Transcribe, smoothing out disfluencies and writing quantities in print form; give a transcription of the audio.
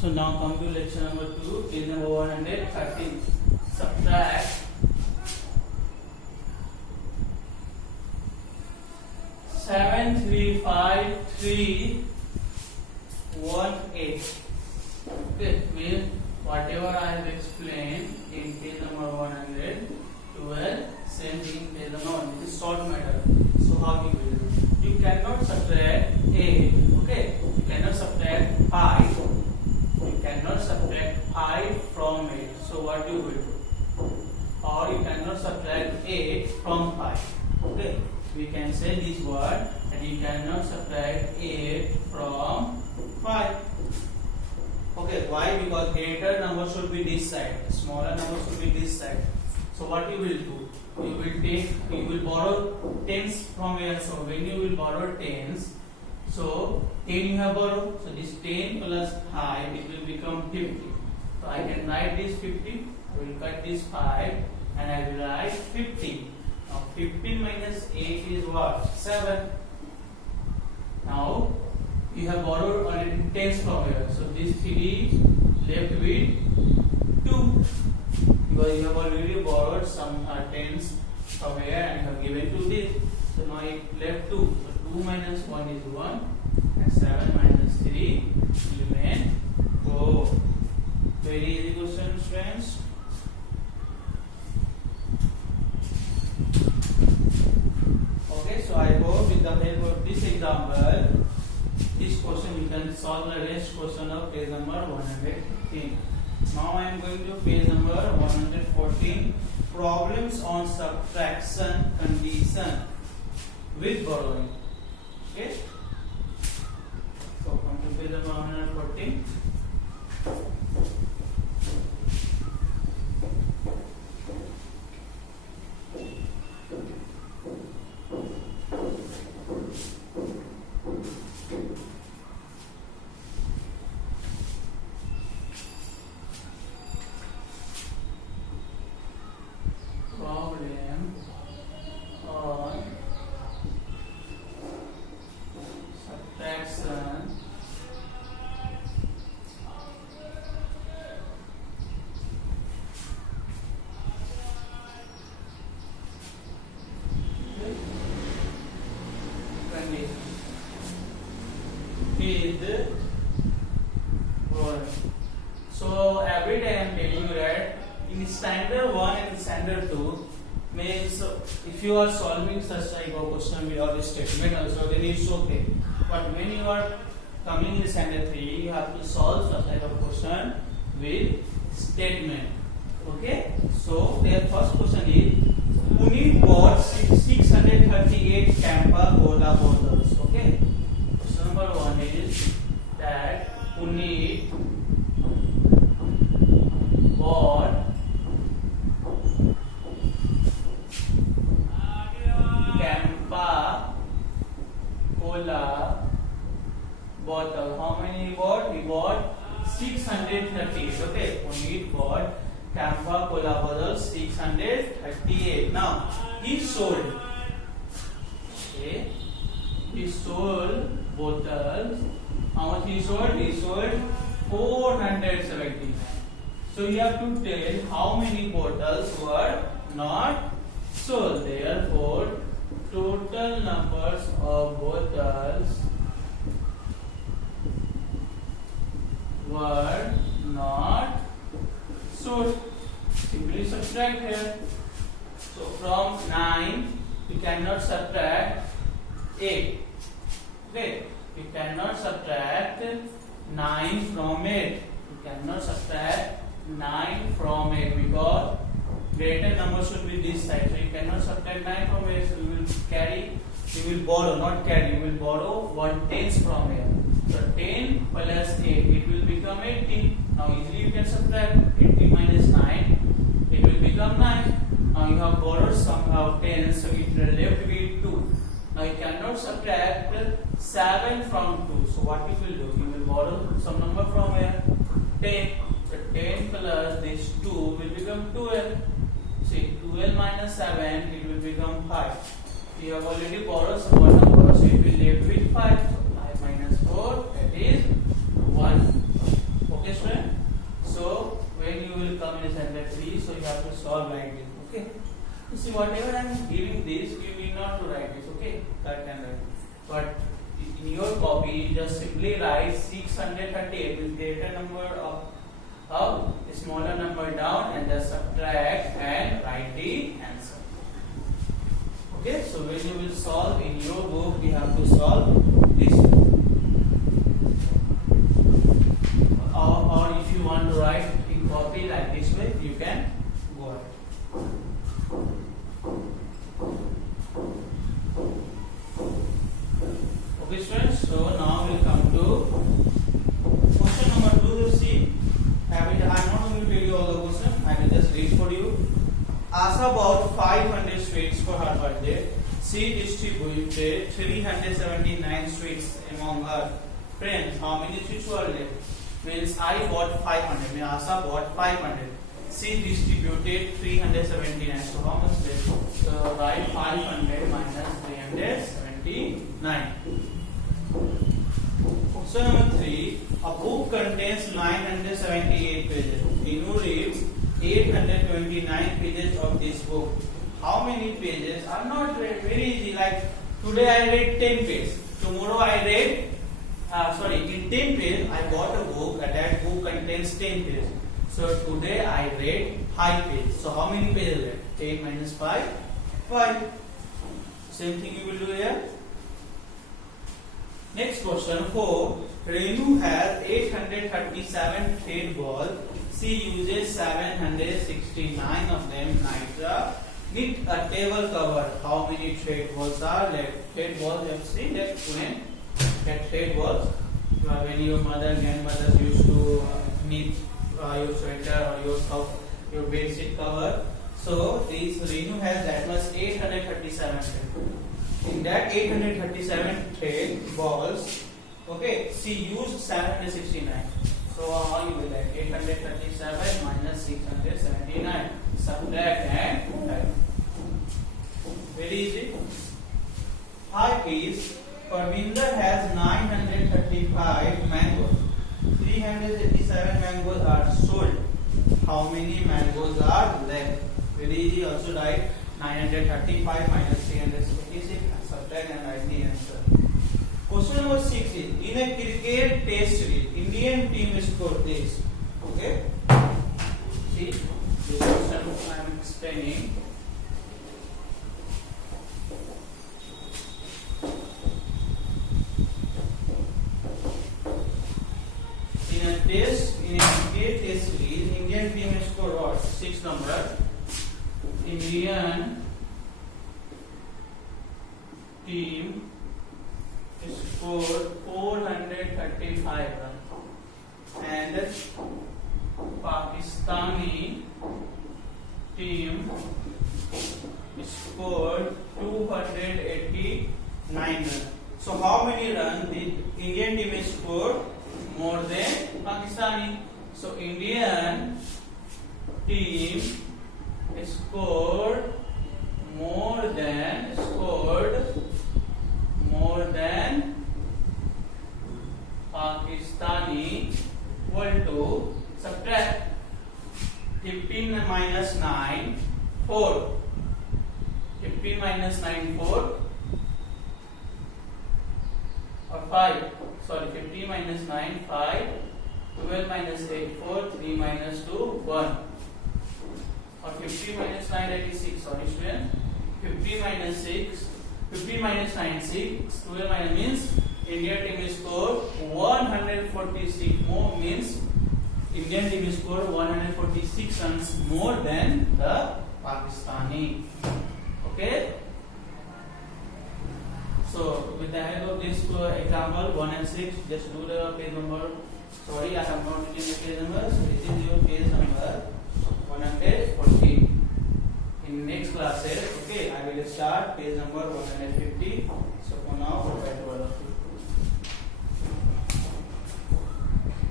So now come to lecture number 2, page number 113. Subtract 735,318. Okay, means whatever I have explained in page number 112, same thing in page number 1. This is short matter. So how you will do? You cannot subtract 8. Okay, you cannot subtract 5. You cannot subtract 5 from 8. So what you will do? Or you cannot subtract 8 from 5. Okay, we can say this word, and you cannot subtract 8 from 5. Okay, why? Because greater number should be this side, smaller number should be this side. So what you will do? You will borrow tens from here. So when you will borrow tens, so 10 you have borrowed. So this 10 plus 5, it will become 50. So I can write this 50. I will cut this 5 and I will write 50. Now 15 minus 8 is what? 7. Now you have borrowed only tens from here. So this 3 left with 2. Because you have already borrowed some tens from here and have given to this. So now it left 2. So 2 minus 1 is 1 and 7 minus 3 remain 4. Very easy question, friends. Okay, so I hope with the help of this example, this question you can solve the rest question of page number 115. Now I am going to page number 114. Problems on subtraction condition with borrowing. Okay. So come to page number 114. Problem on subtraction with borrowing. So every day I am telling you that in standard 1 and standard 2 means if you are solving such type of question without a statement also, then it's okay. But when you are coming in standard 3, you have to solve such type of question with statement. Okay, so their first question is Puneet bought 638 Campa Cola bottles. Okay, question number 1 is that Puneet bought Campa Cola bottle. How many he bought? He bought 638. Okay, Puneet bought Campa Cola bottles 638. Now he sold. Okay, he sold bottles. How much he sold? He sold 479. So you have to tell how many bottles were not sold. Therefore, total numbers of bottles were not sold. Simply subtract here. So from 9 you cannot subtract 8. Okay, you cannot subtract 9 from 8. You cannot subtract 9 from 8 because greater number should be this side. So you cannot subtract 9 from 8. So you will carry, you will borrow, not carry, you will borrow 1 tens from here. So 10 plus 8, it will become 80. Now easily you can subtract 80 minus 9, it will become 9. Now you have borrowed somehow 10, so it will left with 2. Now you cannot subtract 7 from 2. So what you will do? You will borrow some number from here, 10. So 10 plus this 2 will become 12. See, 12 minus 7, it will become 5. You have already borrowed some number, so it will left with 5. So 5 minus 4, that is 1. Okay, See, whatever I am giving this, you need not to write this, okay? Cut and write. But in your copy, you just simply write 638 with greater number up, a smaller number down, and just subtract and write the answer. Okay, so when you will solve in your book, you have to solve this way. Or if you want to write in copy like this way, you can go ahead. Okay, students, so now we'll come to question number 2. You see, I'm not going to tell you all the question, I will just read for you. Asa bought 500 sweets for her birthday. She distributed 379 sweets among her friends. How many sweets were left? Means I bought 500. Means Asa bought 500. She distributed 379. So how much left? So write 500 minus 379. Question number 3. A book contains 978 pages. Inu reads 829 pages of this book. How many pages? Are not very easy. Like today I read 10 pages. Tomorrow I read in 10 pages I bought a book and that book contains 10 pages. So today I read 5 pages. So how many pages left? 10 minus 5, 5. Same thing you will do here. Next question 4. Renu has 837 thread balls. She uses 769 of them. Knit a table cover. How many thread balls are left? Thread balls, you have seen that student. That thread balls. When your mother, grandmothers used to knit your sweater or your bed sheet cover. So this Renu has that much 837 thread. In that 837 thread balls, okay, she used 769. So how you will get 837 minus 679. Subtract and type. Very easy. 5 is Parvinder has 935 mangoes. 387 mangoes are sold. How many mangoes are left? Very easy. Also write 935 minus 386 and subtract and write the answer. Question number 6 is in a cricket test series, Indian team scored this. Okay. See, this question I am explaining. In a cricket test series, Indian team scored what? 6 number. Indian team scored 435 runs and Pakistani team scored 289 runs. So how many runs did Indian team score more than Pakistani? So Indian team scored more than Pakistani equal to subtract 15 minus 9 4. 15 minus 9 4 or 5. Sorry, 15 minus 9 5. 12 minus 8 4. 3 minus 2 1. Or 15 minus 9 that is 6. Sorry student. 15 minus 6. 15 minus 9 6. 12 minus means India team scored 146 more, means Indian team scored 146 runs more than the Pakistani. Okay. So with the help of this example 1 and 6, just do the page number. Sorry, I have not written the page number. So this is your page number